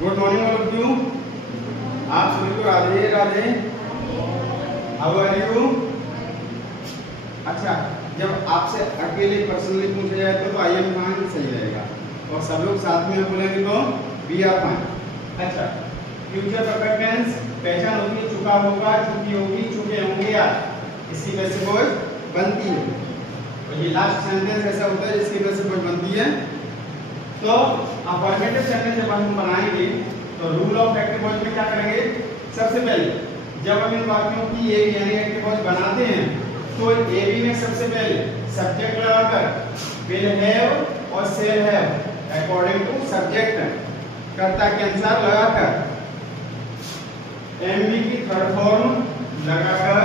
Good morning all of you. आप सभी को Radhe Radhe. How are you? अच्छा, जब आपसे अकेले पर्सनली पूछा जाए तो आई एम फाइन सही रहेगा, और सब लोग साथ में बोलेंगे तो वी आर फाइन। अच्छा, फ्यूचर परफेक्ट टेंस पहचान होती है चुका होगा, चुकी होगी, चुके होंगे या इसकी वजह से कोई बनती है। और ये लास्ट सेंटेंस ऐसा होता है जिसकी वजह से कोई बनती है। तो अफर्मेटिव सेंटेंस जब हम बनाएंगे तो रूल ऑफ एक्टिव वॉइस में क्या करेंगे? सबसे पहले जब हम इन वाक्यों की ए यानी एक्टिव वॉइस बनाते हैं तो ए बी में सबसे पहले सब्जेक्ट लगाकर विल हैव और shall have according to subject कर्ता के अनुसार लगाकर एम बी की थर्ड फॉर्म लगाकर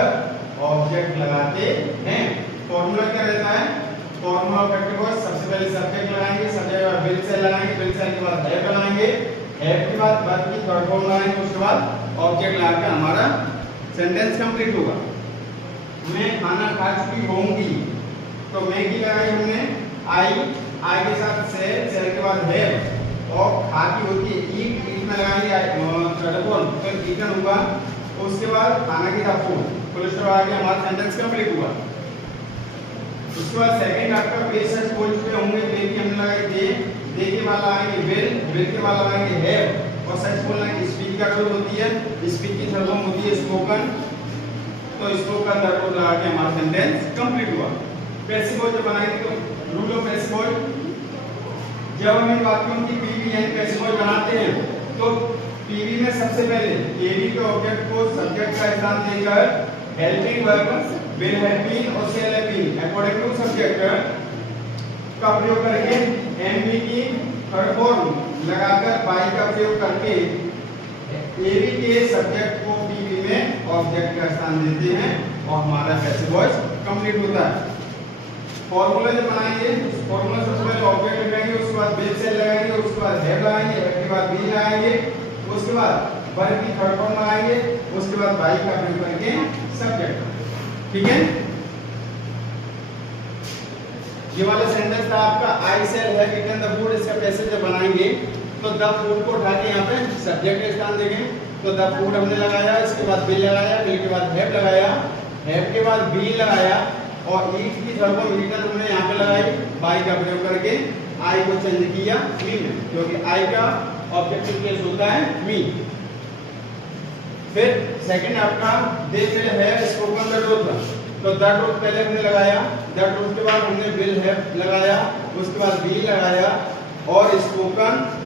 ऑब्जेक्ट लगाते हैं। फॉर्मूला क्या रहता है? फॉर्मूला ऑफ एक्टिव वॉइस सबसे पहले सब्जेक्ट लगाएंगे, सब्जेक्ट के बाद विल से लगाएंगे, विल से के बाद हैव लगाएंगे, हैव के बाद वर्ब की थर्ड फॉर्म लगाएंगे, उसके बाद ऑब्जेक्ट लगाकर हमारा सेंटेंस कंप्लीट होगा। मैं खाना खा चुकी होंगी तो मैं की लगाई हमने आई के साथ से के बाद हैव और खा की होती है ईट में लगाएंगे थर्ड फॉर्म तो ईटन होगा। उसके बाद खाना की था फूड, फुल स्टॉप आ गया, हमारा सेंटेंस कंप्लीट हुआ। उसके बाद सेकंड आपका बेस सच बोल चुके होंगे, दे की हमने लगाई दे के बाद लगाएंगे विल के बाद लगाएंगे हैव और सच बोलना की स्पीच का रूल होती है, स्पीच की थर्ड फॉर्म होती है स्पोकन, तो स्पोकन थर्ड फॉर्म लगा के हमारा सेंटेंस कंप्लीट हुआ। पैसिव वॉइस जब बनाएंगे तो रूल ऑफ पैसिव वॉइस जब हम इन वाक्यों की पीवी यानी पैसिव वॉइस बनाते हैं तो पीवी में सबसे पहले एबी के ऑब्जेक्ट को सब्जेक्ट का स्थान देकर helping verb will have been और shall have been according to subject का प्रयोग करके एमबी की थर्ड फॉर्म लगाकर बाई का प्रयोग करके एबी के सब्जेक्ट को पीवी में ऑब्जेक्ट का स्थान देते हैं और हमारा पैसिव वॉइस कंप्लीट होता है। फॉर्मूला जब बनाएंगे फॉर्मूला सबसे पहले ऑब्जेक्ट लगाएंगे, उसके बाद विल से लगाएंगे, उसके बाद हैव लगाएंगे, हैव के बाद बी लगाएंगे, उसके बाद वर्ब की थर्ड फॉर्म लगाएंगे, उसके बाद बाई का प्रयोग करके सब्जेक्ट। ठीक है, ये वाला सेंटेंस था आपका I shall have eaten the food. इसका पैसेज जब बनाएंगे तो द फूड को उठा के यहाँ पे सब्जेक्ट का स्थान देंगे, तो द फूड हमने लगाया, इसके बाद विल लगाया, विल के बाद हैव लगाया, हैव के बाद बी लगाया और ईट की थर्ड फॉर्म ईटन हमने यहाँ पे लगाई, बाई का प्रयोग करके आई को चेंज किया मी में, क्योंकि आई का ऑब्जेक्टिव केस होता है मी। फिर सेकंड आपका they will have spoken the truth, तो द ट्रूथ पहले हमने लगाया, द ट्रूथ के बाद हमने विल हैव लगाया, उसके बाद बी लगाया और स्पोकन